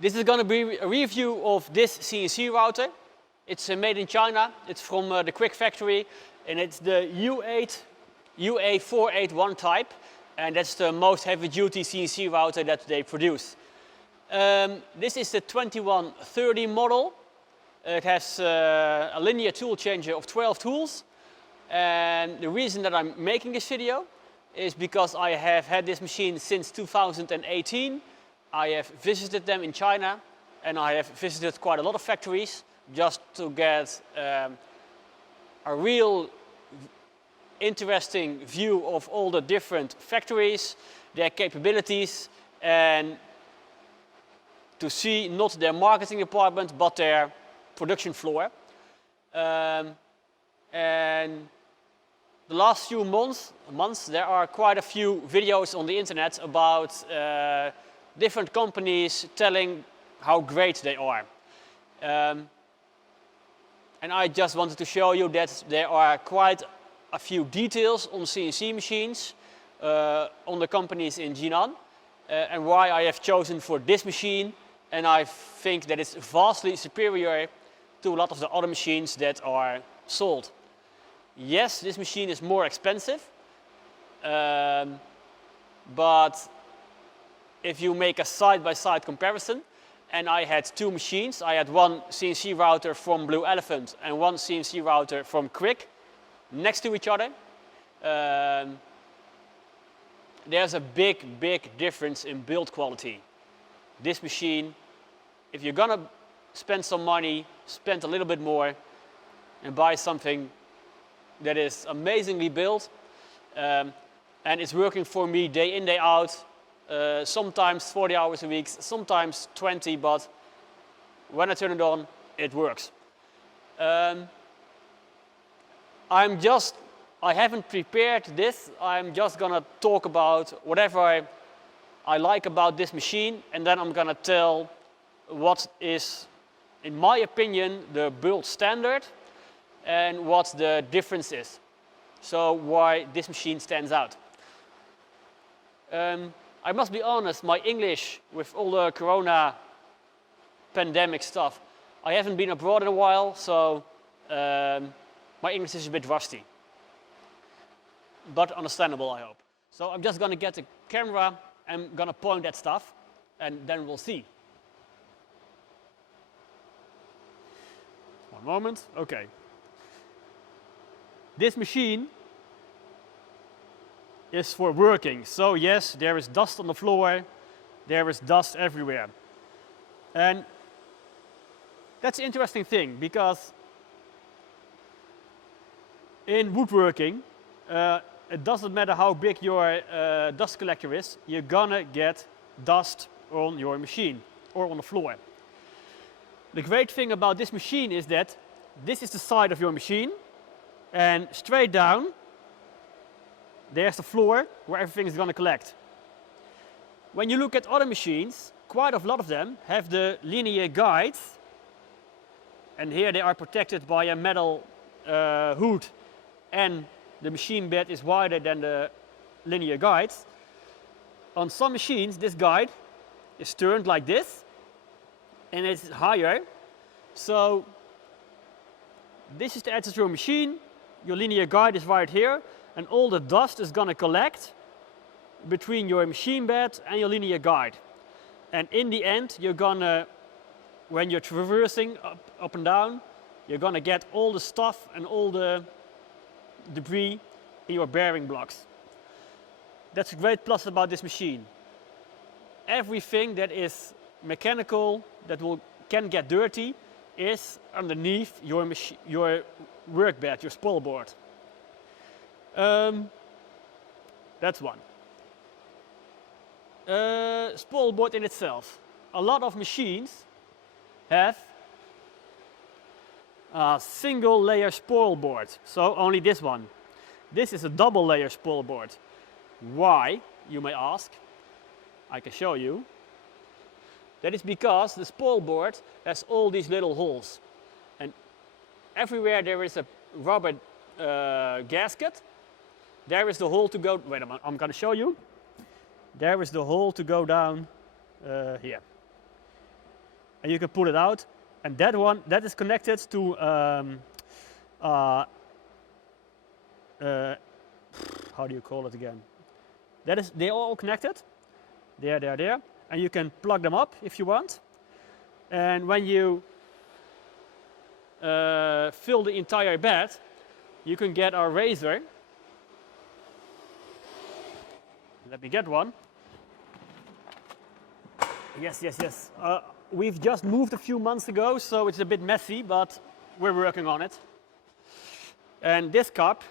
This is going to be a review of this CNC router. It's made in China. It's from the Quick factory, and it's the UA481 type, and that's the most heavy-duty CNC router that they produce. This is the 2130 model. It has a linear tool changer of 12 tools, and the reason that I'm making this video is because I have had this machine since 2018. I have visited them in China, and I have visited quite a lot of factories just to get a real interesting view of all the different factories, their capabilities, and to see not their marketing department but their production floor. And the last few months there are quite a few videos on the internet about different companies telling how great they are. And I just wanted to show you that there are quite a few details on CNC machines on the companies in Jinan, and why I have chosen for this machine, and I think that it's vastly superior to a lot of the other machines that are sold. Yes, this machine is more expensive, but if you make a side-by-side comparison, and I had two machines, I had one CNC router from Blue Elephant and one CNC router from Quick next to each other, there's a big difference in build quality. This machine, if you're gonna spend some money, spend a little bit more and buy something that is amazingly built, and it's working for me day in, day out, sometimes 40 hours a week, sometimes 20, but when I turn it on, it works. I haven't prepared this. I'm just gonna talk about whatever I like about this machine, and then I'm gonna tell what is, in my opinion, the build standard and what the difference is. So why this machine stands out. I must be honest, my English, with all the corona pandemic stuff, I haven't been abroad in a while, so my English is a bit rusty. But understandable, I hope. So I'm just gonna get the camera and gonna point at stuff, and then we'll see. One moment, okay. This machine is for working. So yes, there is dust on the floor, there is dust everywhere. And that's an interesting thing, because in woodworking, it doesn't matter how big your dust collector is, you're gonna get dust on your machine or on the floor. The great thing about this machine is that this is the side of your machine, and straight down there's the floor where everything is going to collect. When you look at other machines, quite a lot of them have the linear guides, and here they are protected by a metal hood, and the machine bed is wider than the linear guides. On some machines, this guide is turned like this, and it's higher. So this is the edge of your machine, your linear guide is right here, and all the dust is going to collect between your machine bed and your linear guide. And in the end, you're going to, when you're traversing up and down, you're going to get all the stuff and all the debris in your bearing blocks. That's a great plus about this machine. Everything that is mechanical, that can get dirty, is underneath your work bed, your spoil board. That's one. Spoil board in itself. A lot of machines have a single layer spoil board, so only this one. This is a double layer spoil board. Why, you may ask? I can show you. That is because the spoil board has all these little holes, and everywhere there is a rubber gasket. There is the hole to go. Wait a minute, I'm going to show you. There is the hole to go down here. and you can pull it out. And that one, that is connected to how do you call it again? That is, they are all connected. There. And you can plug them up if you want. And when you fill the entire bed, you can get our razor. Let me get one. Yes. We've just moved a few months ago, so it's a bit messy, but we're working on it. And this cup,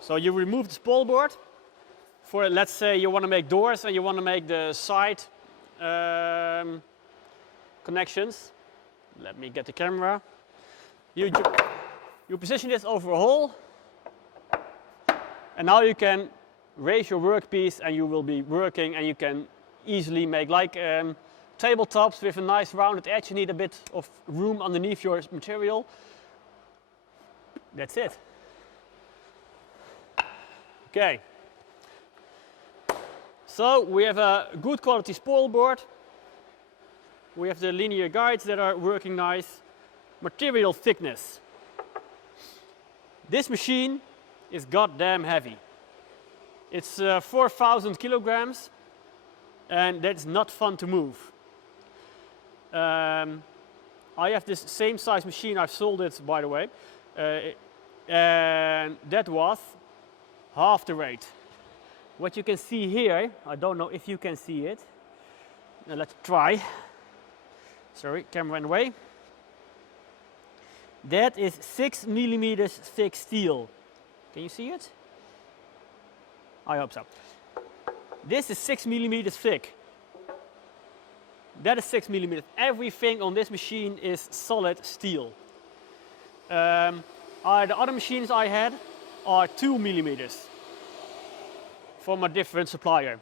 so you remove the spool board. For, let's say you want to make doors and you want to make the side connections. Let me get the camera. You position this over a hole, and now you can raise your workpiece and you will be working, and you can easily make like tabletops with a nice rounded edge. You need a bit of room underneath your material. That's it. Okay. So we have a good quality spoil board. We have the linear guides that are working nice. Material thickness. This machine is goddamn heavy. It's 4,000 kilograms, and that's not fun to move. I have this same size machine. I've sold it, by the way, and that was half the weight. What you can see here, I don't know if you can see it. Now let's try. Sorry, camera in the way. That is 6 millimeters thick steel. Can you see it? I hope so. This is 6 millimeters thick. That is 6 millimeters. Everything on this machine is solid steel. The other machines I had are 2 millimeters from a different supplier.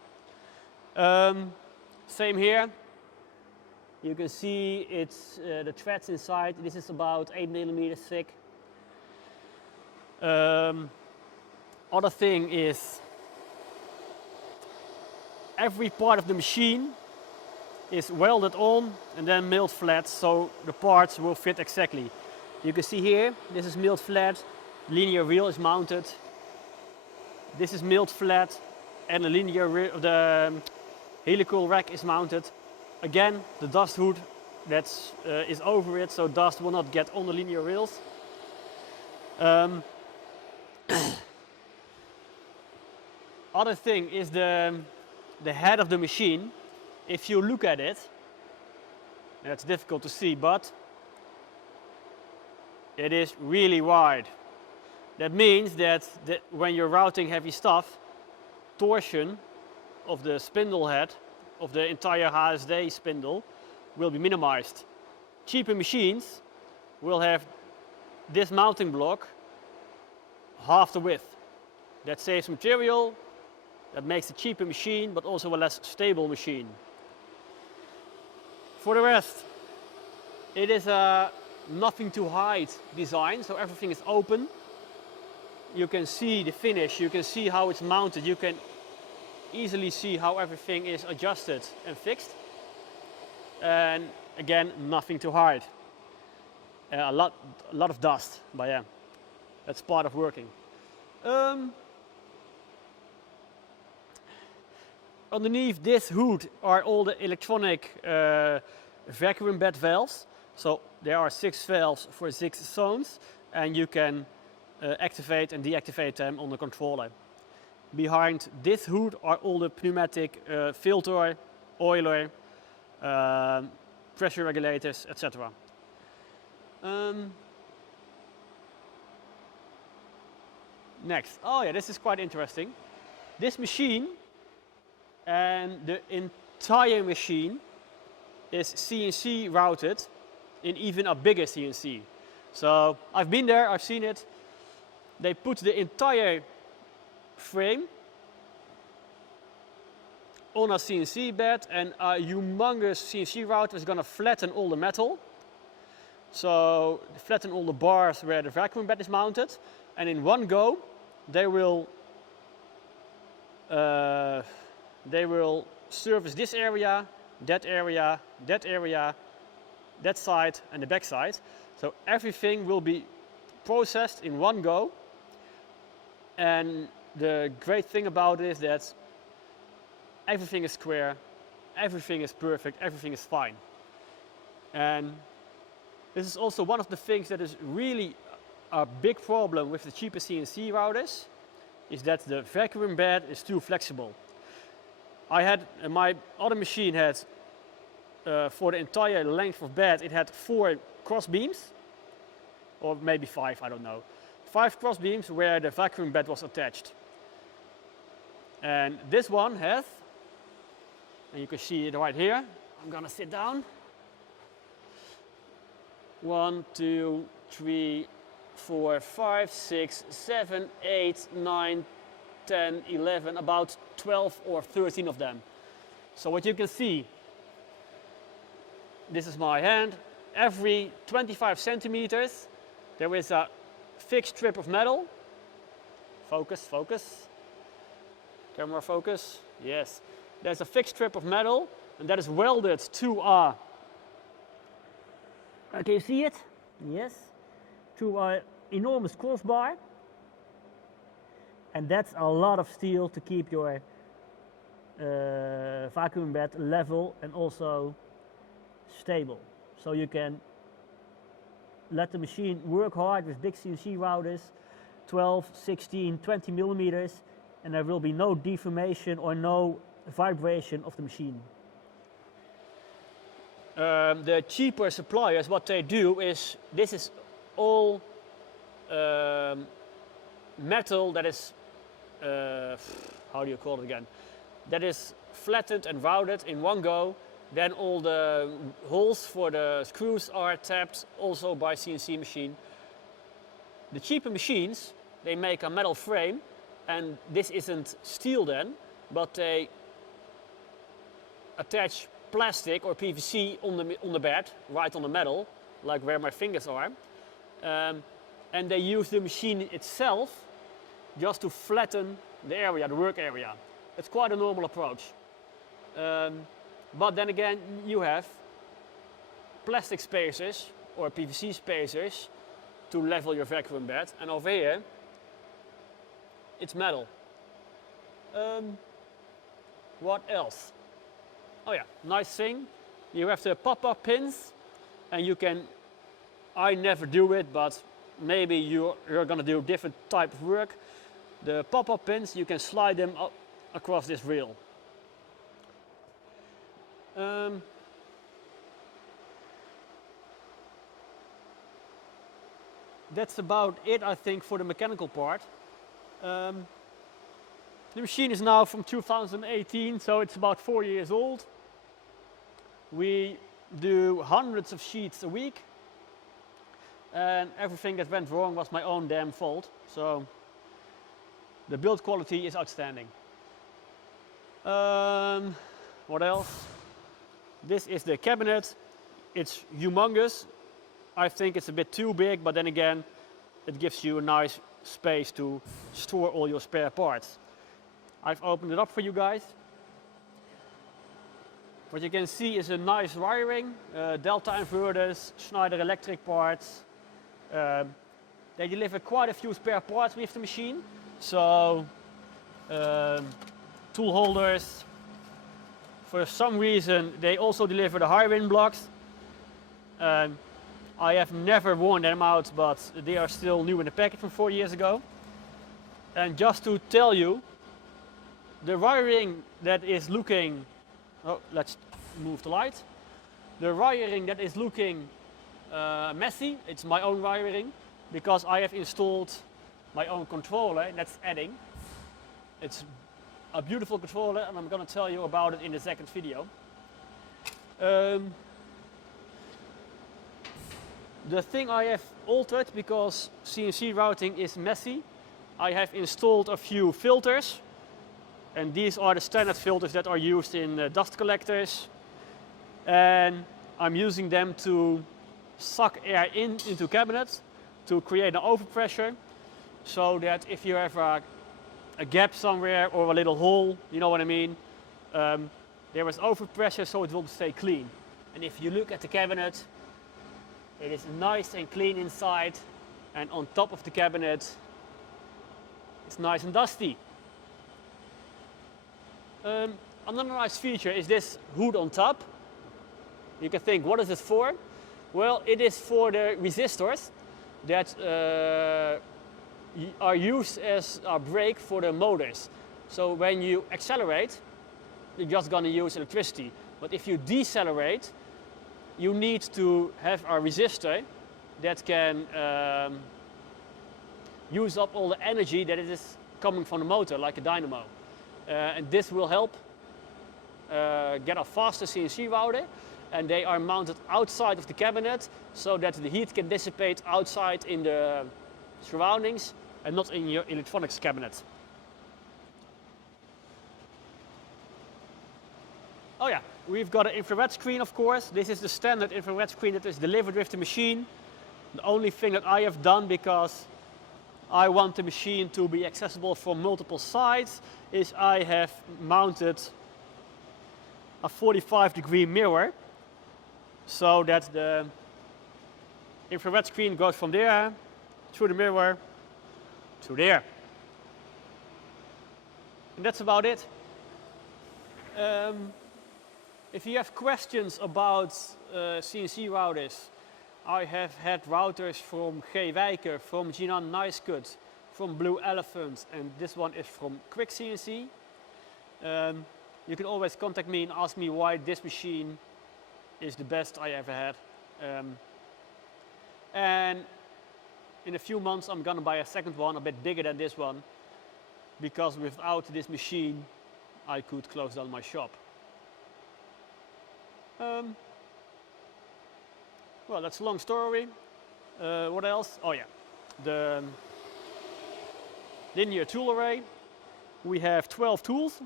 Same here. You can see it's the threads inside. This is about 8 millimeters thick. Other thing is every part of the machine is welded on and then milled flat, so the parts will fit exactly. You can see here, this is milled flat, linear wheel is mounted. This is milled flat, and the the helical rack is mounted. Again, the dust hood is over it, so dust will not get on the linear wheels. Other thing is the head of the machine. If you look at it, it's difficult to see, but it is really wide. That means that when you're routing heavy stuff, torsion of the spindle head of the entire HSD spindle will be minimized. Cheaper machines will have this mounting block half the width. That saves material, that makes a cheaper machine, but also a less stable machine. For the rest, it is a nothing to hide design, so everything is open. You can see the finish, you can see how it's mounted, you can easily see how everything is adjusted and fixed. And again, nothing to hide. A lot of dust, but yeah, that's part of working. Underneath this hood are all the electronic vacuum bed valves. So there are 6 valves for 6 zones, and you can activate and deactivate them on the controller. Behind this hood are all the pneumatic filter, oiler, pressure regulators, etc. Next, oh yeah, this is quite interesting. This machine and the entire machine is CNC routed in even a bigger CNC. So I've been there, I've seen it. They put the entire frame on a CNC bed, and a humongous CNC router is going to flatten all the metal. So flatten all the bars where the vacuum bed is mounted, and in one go they will service this area, that area, that side, and the back side. So everything will be processed in one go. And the great thing about it is that everything is square, everything is perfect, everything is fine. And this is also one of the things that is really a big problem with the cheaper CNC routers, is that the vacuum bed is too flexible. I had, my other machine had, for the entire length of bed, it had 4 cross beams, or maybe 5, I don't know. 5 cross beams where the vacuum bed was attached. And this one has, and you can see it right here. I'm gonna sit down. 1, 2, 3, 4, 5, 6, 7, 8, 9, 10, 11, about 12 or 13 of them. So what you can see, this is my hand. Every 25 centimeters, there is a fixed strip of metal. Focus, focus. Camera focus. Yes. There's a fixed strip of metal, and that is welded to a. Can you see it? Yes. To an enormous crossbar. And that's a lot of steel to keep your vacuum bed level and also stable. So you can let the machine work hard with big CNC routers, 12, 16, 20 millimeters, and there will be no deformation or no vibration of the machine. The cheaper suppliers, what they do is, this is all metal that is, how do you call it again? That is flattened and routed in one go. Then all the holes for the screws are tapped also by CNC machine. The cheaper machines, they make a metal frame, and this isn't steel then, but they attach plastic or PVC on the bed, right on the metal, like where my fingers are. And they use the machine itself just to flatten the area, the work area. It's quite a normal approach. But then again, you have plastic spacers or PVC spacers to level your vacuum bed, and over here it's metal. What else? Oh yeah, nice thing. You have the pop-up pins, and you can, I never do it, but maybe you're gonna do a different type of work. The pop-up pins, you can slide them up across this reel. That's about it, I think, for the mechanical part. The machine is now from 2018, so it's about 4 years old. We do hundreds of sheets a week, and everything that went wrong was my own damn fault. So the build quality is outstanding. What else? This is the cabinet. It's humongous. I think it's a bit too big, but then again, it gives you a nice space to store all your spare parts. I've opened it up for you guys. What you can see is a nice wiring, Delta inverters, Schneider electric parts. They deliver quite a few spare parts with the machine. So, tool holders. For some reason, they also deliver the high wind blocks. I have never worn them out, but they are still new in the package from 4 years ago. And just to tell you, the wiring that is looking, oh, let's move the light. The wiring that is looking messy, it's my own wiring, because I have installed my own controller, and that's adding. It's a beautiful controller, and I'm going to tell you about it in the second video. The thing I have altered, because CNC routing is messy, I have installed a few filters, and these are the standard filters that are used in dust collectors, and I'm using them to suck air into cabinets to create an overpressure, so that if you have a gap somewhere or a little hole, you know what I mean, There is overpressure, so it will stay clean. And if you look at the cabinet, it is nice and clean inside, and on top of the cabinet, it's nice and dusty. Another nice feature is this hood on top. You can think, what is it for? Well, it is for the resistors that are used as a brake for the motors. So when you accelerate, you're just going to use electricity. But if you decelerate, you need to have a resistor that can use up all the energy that is coming from the motor, like a dynamo. And this will help get a faster CNC router. And they are mounted outside of the cabinet so that the heat can dissipate outside in the surroundings and not in your electronics cabinet. Oh yeah, we've got an infrared screen, of course. This is the standard infrared screen that is delivered with the machine. The only thing that I have done, because I want the machine to be accessible from multiple sides, is I have mounted a 45-degree mirror so that the infrared screen goes from there, through the mirror, to there. And that's about it. If you have questions about CNC routers, I have had routers from G. Wijker, from Jinan Nicecut, from Blue Elephant, and this one is from Quick CNC. You can always contact me and ask me why this machine is the best I ever had. And in a few months I'm gonna buy a second one, a bit bigger than this one, because without this machine I could close down my shop. Well, that's a long story. What else? Oh yeah, the linear tool array. We have 12 tools.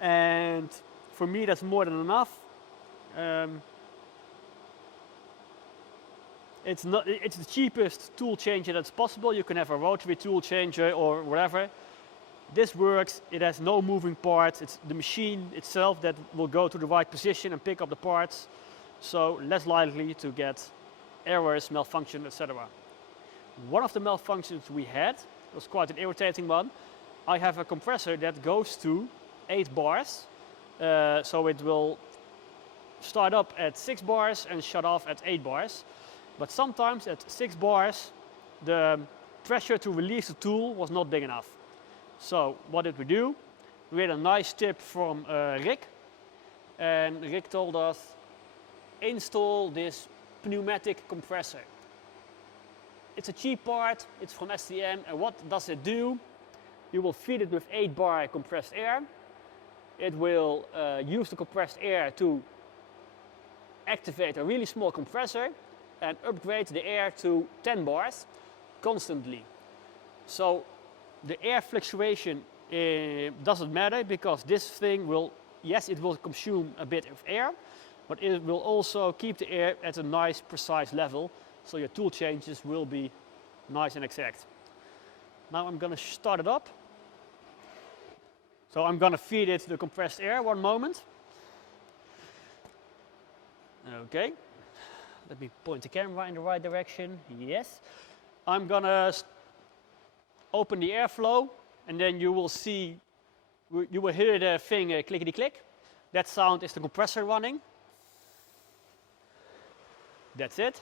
And for me that's more than enough. It's the cheapest tool changer that's possible. You can have a rotary tool changer or whatever. This works, it has no moving parts. It's the machine itself that will go to the right position and pick up the parts. So less likely to get errors, malfunction, etc. One of the malfunctions we had was quite an irritating one. I have a compressor that goes to 8 bars. So it will start up at 6 bars and shut off at 8 bars. But sometimes at 6 bars, the pressure to release the tool was not big enough. So what did we do? We had a nice tip from Rick. And Rick told us, install this pneumatic compressor. It's a cheap part, it's from STM, and what does it do? You will feed it with 8 bar compressed air. It will use the compressed air to activate a really small compressor and upgrade the air to 10 bars constantly. So the air fluctuation doesn't matter, because this thing will, yes, it will consume a bit of air, but it will also keep the air at a nice precise level, so your tool changes will be nice and exact. Now I'm going to start it up. So I'm going to feed it the compressed air, one moment. Okay, let me point the camera in the right direction. Yes. I'm going to open the airflow, and then you will see, you will hear the thing clickety click. That sound is the compressor running. That's it.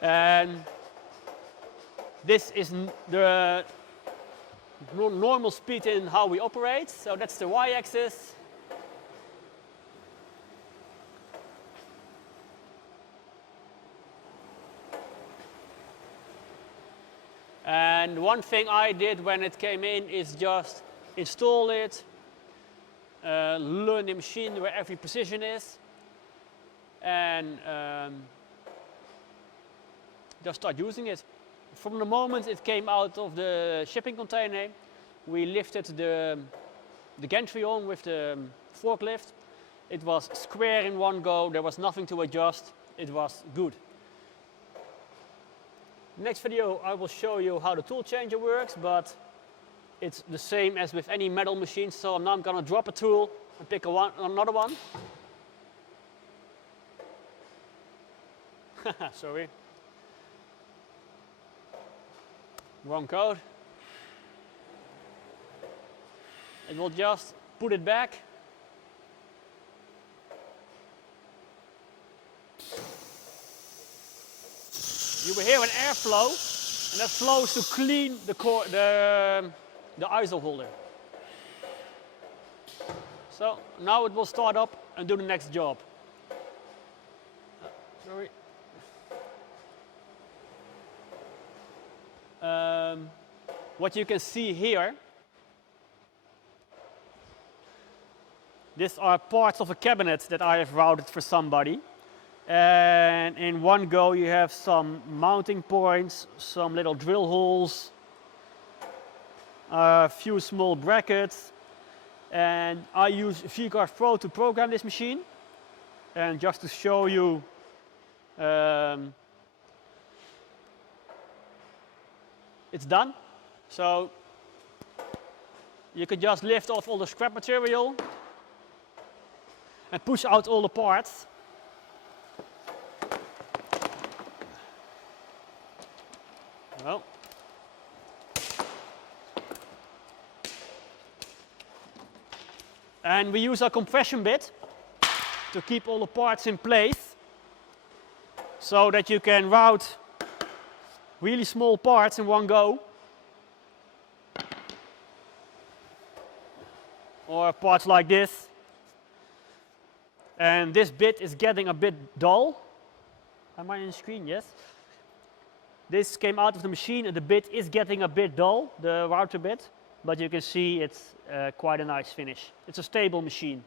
And this is the normal speed in how we operate. So that's the y-axis. And one thing I did when it came in is just install it, learn the machine where every position is, and just start using it. From the moment it came out of the shipping container, we lifted the gantry on with the forklift. It was square in one go, there was nothing to adjust, it was good. Next video I will show you how the tool changer works, but it's the same as with any metal machine. So now I'm going to drop a tool and pick another one. Sorry. Wrong code. It will just put it back. You will hear an airflow, and that flows to clean the ISO holder. So now it will start up and do the next job. Sorry. What you can see here, these are parts of a cabinet that I have routed for somebody. And in one go you have some mounting points, some little drill holes, a few small brackets, and I use vCarve Pro to program this machine. And just to show you it's done. So you can just lift off all the scrap material and push out all the parts. Well, and we use a compression bit to keep all the parts in place so that you can route really small parts in one go, or parts like this. And this bit is getting a bit dull. Am I on the screen? Yes. This came out of the machine and the bit is getting a bit dull, the router bit, but you can see it's quite a nice finish. It's a stable machine.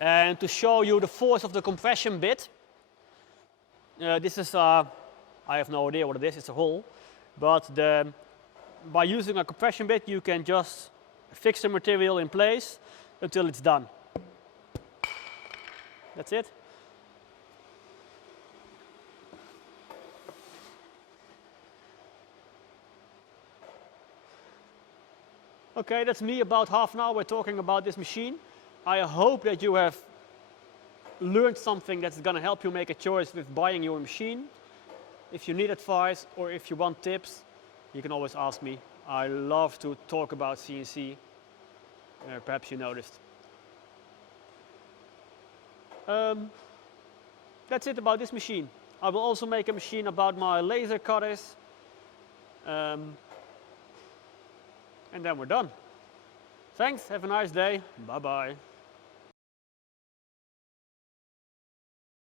And to show you the force of the compression bit, this is, I have no idea what it is, it's a hole, but by using a compression bit you can just fix the material in place until it's done. That's it. Okay, that's me. About half an hour we're talking about this machine. I hope that you have learned something that's going to help you make a choice with buying your machine. If you need advice or if you want tips, you can always ask me. I love to talk about CNC. Perhaps you noticed. That's it about this machine. I will also make a machine about my laser cutters. And then we're done. Thanks, have a nice day. Bye-bye.